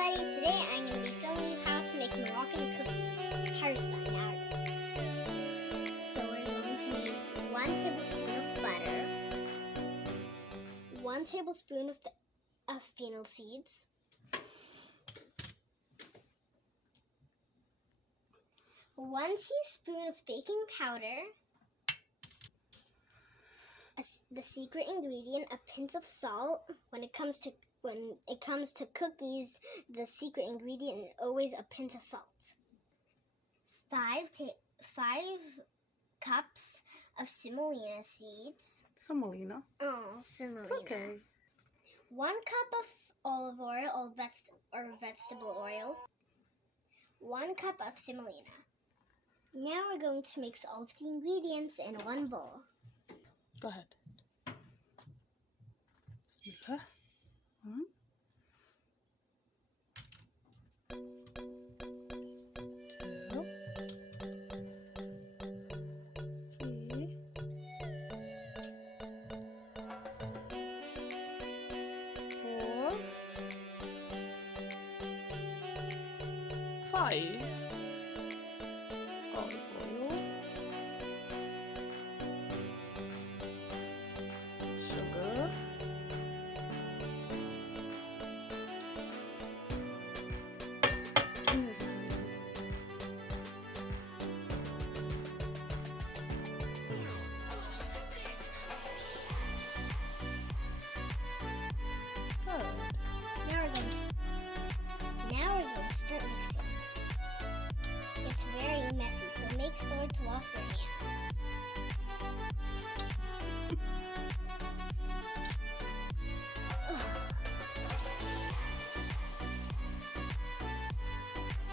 everybody, today I'm going to be showing you how to make Moroccan cookies, harissa in Arabic. So we're going to need 1 tablespoon of butter, 1 tablespoon of fennel seeds, 1 teaspoon of baking powder, the secret ingredient, a pinch of salt. When it comes to cookies, the secret ingredient is always a pinch of salt. 5 cups of semolina seeds. Semolina? Oh, semolina. It's okay. 1 cup of olive oil or vegetable oil. 1 cup of semolina. Now we're going to mix all of the ingredients in one bowl. Go ahead. Bismillah. 1. 2. 3. 4. 5. Olive oil. Sugar. Now we're going to start mixing. It's very messy, so make sure to wash your hands.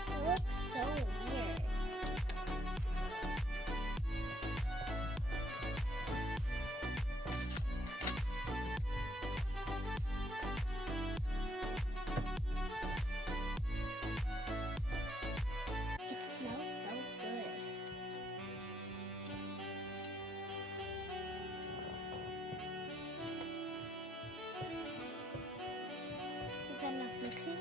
It looks so weird. It smells so good. Is that enough mixing?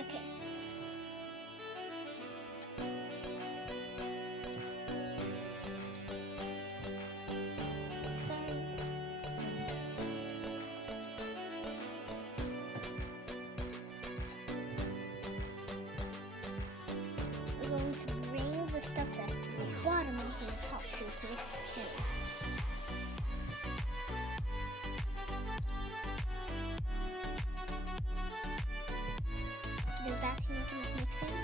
Okay. Sorry. We're going to bring the stuff that's at the bottom onto the top so we can mix it too. Does that seem like enough mixing?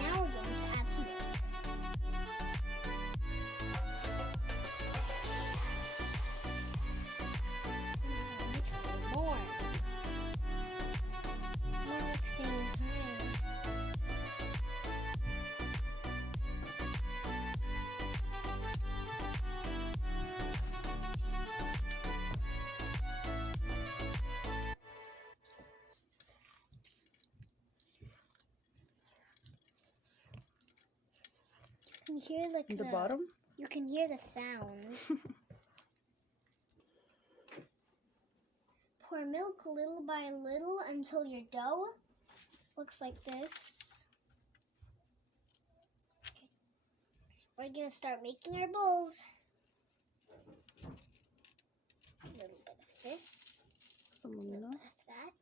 Now we're going to add some milk. Mix a little more. More mixing. You can hear like The bottom? You can hear the sounds. Pour milk little by little until your dough looks like this. Okay. We're gonna start making our bowls. A little bit of this, a little Semolina. bit of that.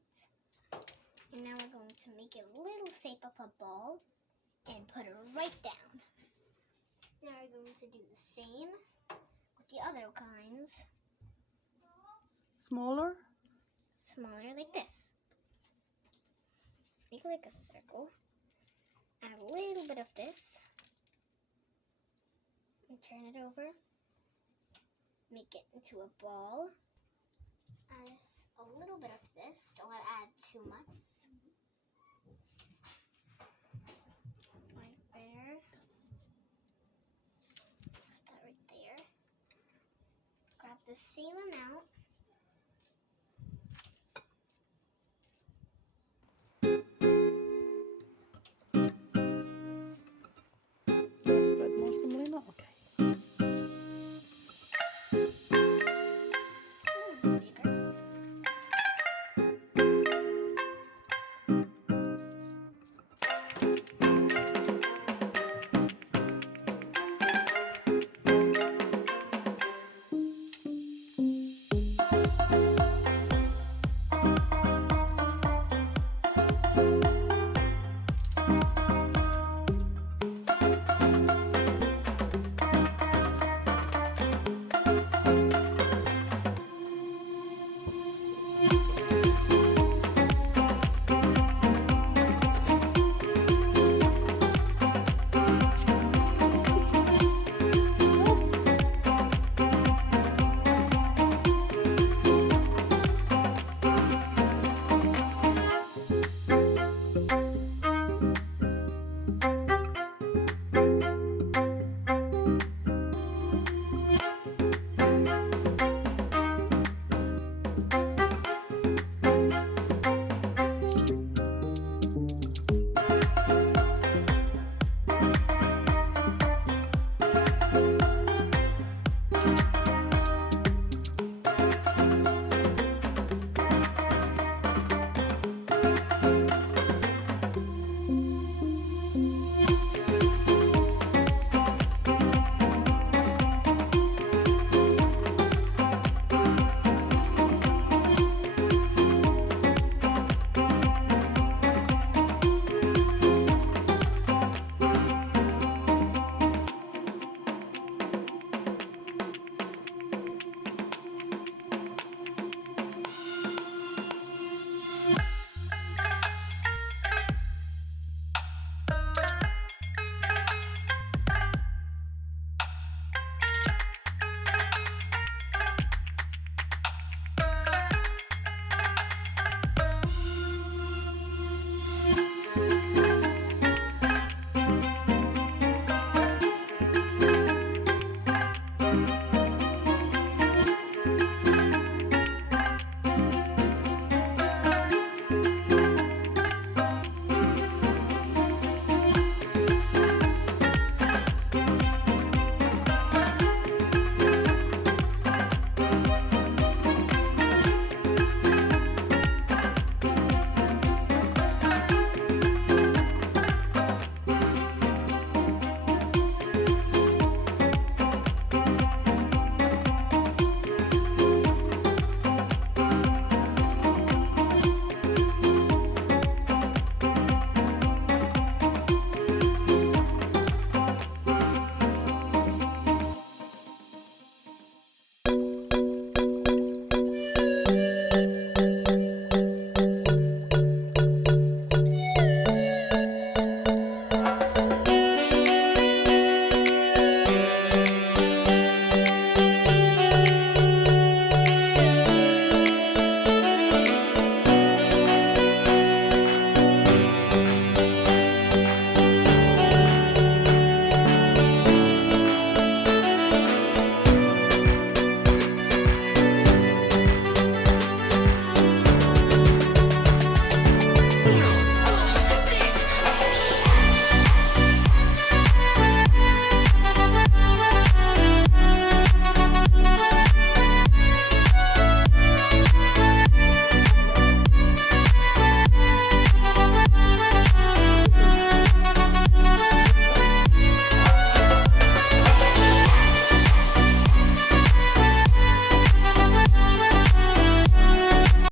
And now we're going to make a little shape of a ball and put it right down. Now we're going to do the same with the other kinds. Smaller? Smaller like this. Make like a circle. Add a little bit of this. And turn it over. Make it into a ball. Add a little bit of this. Don't want to add too much. Right there. Put that right there. Grab the same amount. Spread more semolina. Okay.